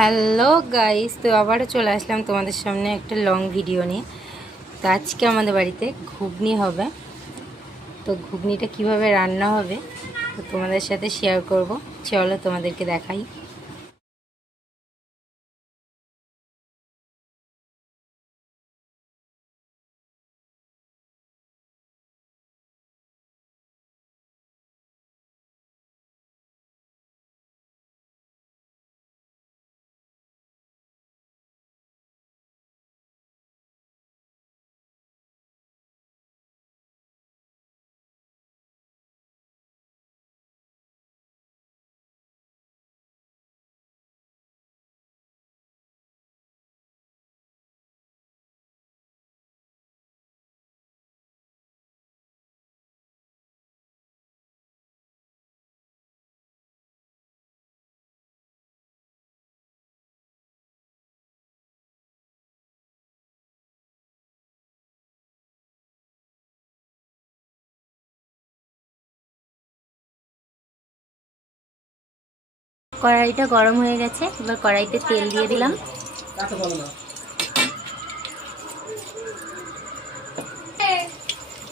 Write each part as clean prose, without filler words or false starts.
Hello guys, তো আবারও চলে আসলাম তোমাদের সামনে একটা লং ভিডিও নিয়ে। তো আজকে আমাদের বাড়িতে ঘুগনি হবে। তো ঘুগনিটা কিভাবে রান্না হবে তো তোমাদের সাথে শেয়ার করব। চলো তোমাদেরকে দেখাই। কড়াইটা গরম হয়ে গেছে, এবার কড়াইতে তেল দিয়ে দিলাম।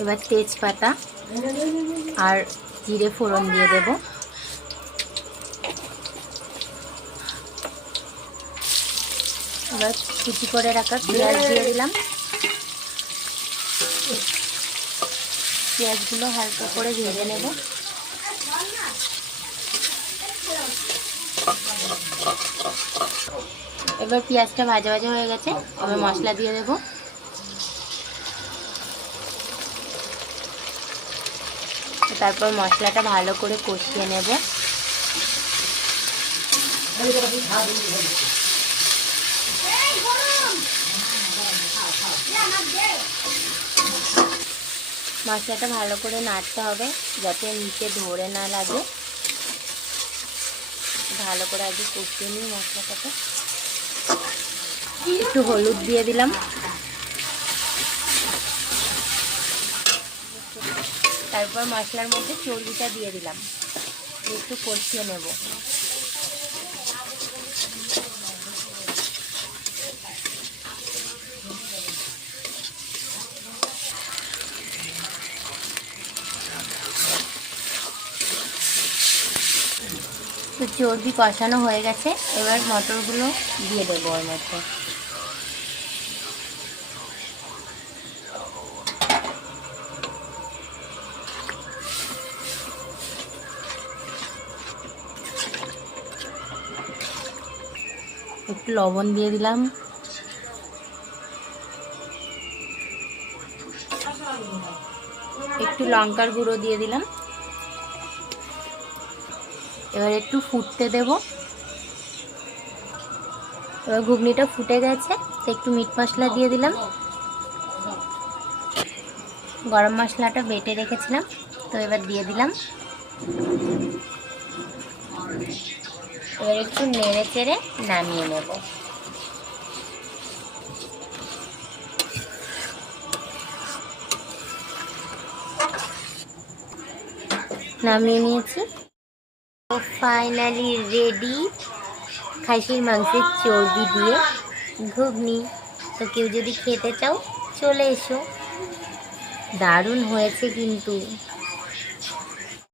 এবার তেজপাতা আর জিরে ফোড়ন দিয়ে দেব। এবার কুচি করে রাখা পেঁয়াজ দিয়ে দিলাম। পেঁয়াজগুলো হালকা করে ভেজে নেব। এবার পেঁয়াজটা ভাজা ভাজা হয়ে গেছে, এবার মশলা দিয়ে দেব। তারপর মশলাটা ভালো করে কষিয়ে নেব। মশলাটা ভালো করে নাড়তে হবে যাতে নিচে ধরে না লাগে। ভালো করে আগে কষিয়ে নিই মশলাটাকে। একটু হলুদ দিয়ে দিলাম। তারপর মশলার মধ্যে চর্বিটা দিয়ে দিলাম, একটু কষিয়ে নেব। তো চর্বি কষানো হয়ে গেছে, এবার মটরগুলো দিয়ে দেবো ওর মধ্যে। একটু লবণ দিয়ে দিলাম। একটু লঙ্কার গুঁড়ো দিয়ে দিলাম। এবার একটু ফুটতে দেব। এবার ঘুগনিটা ফুটে গেছে, তো একটু মিট মশলা দিয়ে দিলাম। গরম মশলাটা বেটে রেখেছিলাম, তো এবার দিয়ে দিলাম। এবার একটু নেড়ে চেড়ে নামিয়ে নেব। নামিয়ে নিয়েছি। তো ফাইনালি রেডি খাসির মাংসের চর্বি দিয়ে ঘুগনি। তো কেউ যদি খেতে চাও চলে এসো, দারুণ হয়েছে কিন্তু।